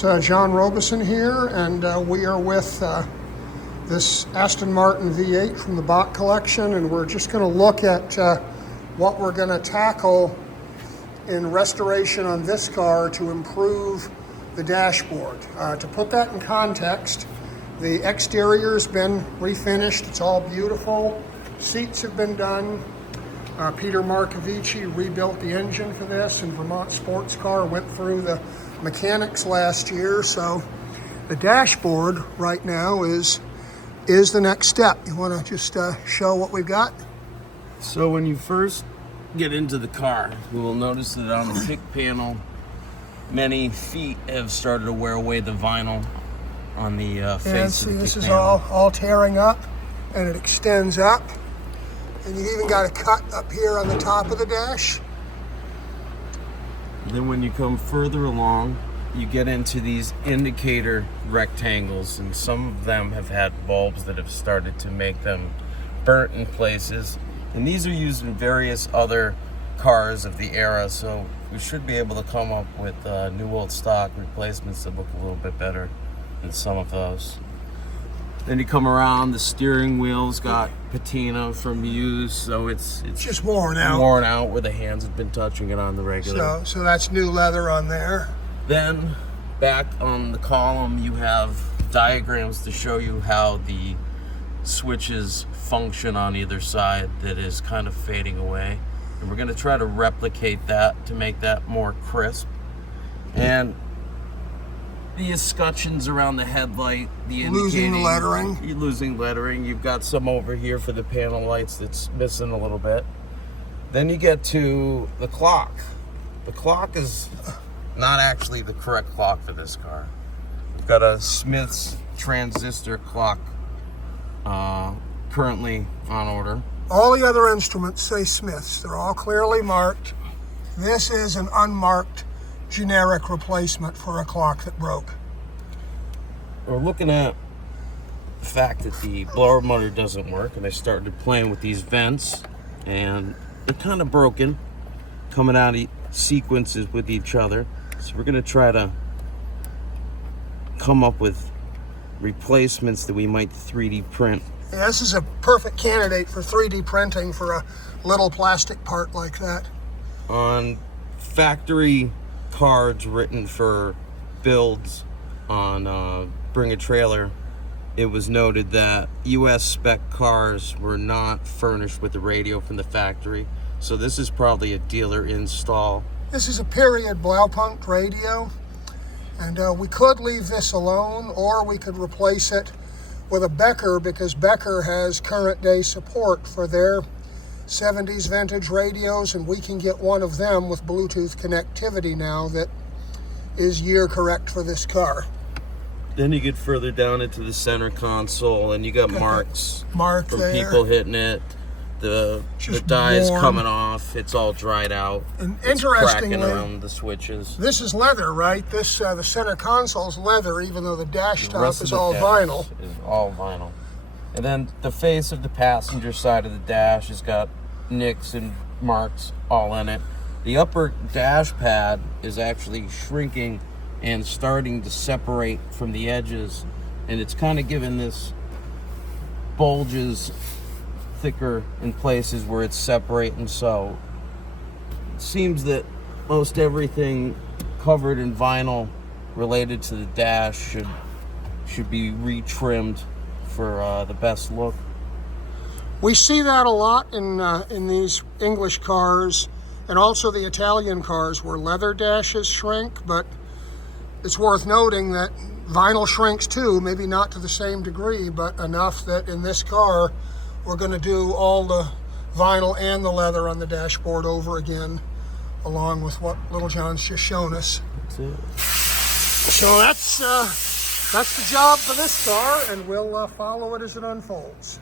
It's John Robeson here, and we are with this Aston Martin V8 from the Boch Collection, and we're just going to look at what we're going to tackle in restoration on this car to improve the dashboard. To put that in context, the exterior's been refinished. It's all beautiful. Seats have been done. Peter Markovici rebuilt the engine for this, and Vermont Sports Car went through the mechanics last year. So the dashboard right now is the next step. You want to just show what we've got? So when you first get into the car, you will notice that on the kick panel, many feet have started to wear away the vinyl on the face of the kick this is panel. all tearing up, and it extends up. And you've even got a cut up here on the top of the dash. Then when you come further along, you get into these indicator rectangles, and some of them have had bulbs that have started to make them burnt in places. And these are used in various other cars of the era, so we should be able to come up with new old stock replacements that look a little bit better than some of those. Then you come around, the steering wheel's got patina from use, so it's just worn out. Worn out where the hands have been touching it on the regular. So that's new leather on there. Then back on the column, you have diagrams to show you how the switches function on either side that is kind of fading away. And we're going to try to replicate that to make that more crisp. And the escutcheons around the headlight, the indicating, losing lettering. You're losing lettering. You've got some over here for the panel lights that's missing a little bit. Then you get to the clock. The clock is not actually the correct clock for this car. We've got a Smith's transistor clock currently on order. All the other instruments say Smith's. They're all clearly marked. This is an unmarked generic replacement for a clock that broke. We're looking at the fact that the blower motor doesn't work, and I started playing with these vents, and they're kind of broken, coming out of sequences with each other. So we're going to try to come up with replacements that we might 3D print. Yeah, this is a perfect candidate for 3D printing for a little plastic part like that. On factory cards written for builds on Bring a Trailer, it was noted that US spec cars were not furnished with the radio from the factory, so this is probably a dealer install. This is a period Blaupunkt radio, and we could leave this alone, or we could replace it with a Becker, because Becker has current day support for their 70s vintage radios, and we can get one of them with Bluetooth connectivity now that is year correct for this car. Then you get further down into the center console, and you got marks from there. People hitting it. The die's coming off. It's all dried out. And it's interestingly, cracking around the switches. This is leather, right? This the center console's leather, even though the dash top is all vinyl. Is all vinyl. And then the face of the passenger side of the dash has got nicks and marks all in it. The upper dash pad is actually shrinking and starting to separate from the edges, and it's kind of giving this bulges thicker in places where it's separating. So it seems that most everything covered in vinyl related to the dash should be retrimmed for the best look. We see that a lot in these English cars, and also the Italian cars where leather dashes shrink, but it's worth noting that vinyl shrinks too, maybe not to the same degree, but enough that in this car we're going to do all the vinyl and the leather on the dashboard over again, along with what Little John's just shown us. That's it. So that's the job for this car, and we'll follow it as it unfolds.